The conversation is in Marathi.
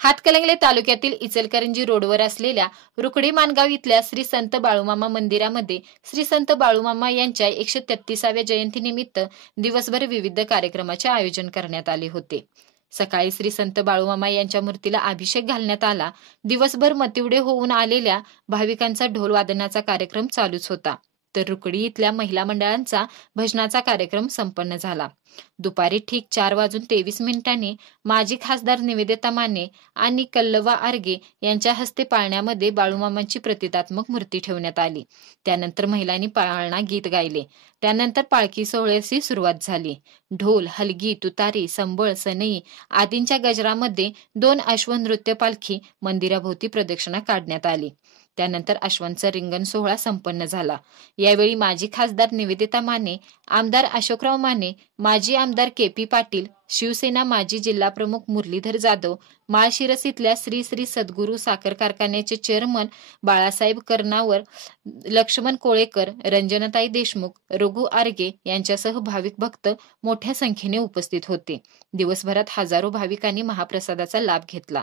हातकणंगले तालुक्यातील इचलकरंजी रोडवर असलेल्या रुकडी माणगाव इथल्या श्री संत बाळूमामा मंदिरामध्ये श्री संत बाळूमामा यांच्या 133व्या जयंतीनिमित्त दिवसभर विविध कार्यक्रमाचे आयोजन करण्यात आले होते। सकाळी श्री संत बाळूमामा यांच्या मूर्तीला अभिषेक घालण्यात आला। दिवसभर मतिवडे होऊन आलेल्या भाविकांचा ढोल वादनाचा कार्यक्रम चालूच होता, तर रुकडी इथल्या महिला मंडळांचा भजनाचा कार्यक्रम संपन्न झाला। दुपारी ठीक 4:23 माजी खासदार निवेदिता माने आणि कल्लवा आर्गे यांच्या हस्ते पाळण्यामध्ये बाळूमामांची प्रतिकात्मक मूर्ती ठेवण्यात आली। त्यानंतर महिलांनी पाळणा गीत गायले। त्यानंतर पालखी सोहळ्याची सुरुवात झाली। ढोल, हलगी, तुतारी, संबळ, सनई आदींच्या गजरामध्ये 2 अश्व नृत्य पालखी मंदिराभोवती प्रदक्षिणा काढण्यात आली। त्यानंतर अश्वांचा रिंगण सोहळा संपन्न झाला। यावेळी माजी खासदार निवेदिता माने, आमदार अशोकराव माने, माजी आमदार के.पी. पाटील, शिवसेना माजी जिल्हाप्रमुख मुरलीधर जाधव, माळशिरस इथल्या श्री श्री सद्गुरू साखर कारखान्याचे चेअरमन बाळासाहेब कर्णावर, लक्ष्मण कोळेकर, रंजनताई देशमुख, रघु आर्गे यांच्यासह भाविक भक्त मोठ्या संख्येने उपस्थित होते। दिवसभरात हजारो भाविकांनी महाप्रसादाचा लाभ घेतला।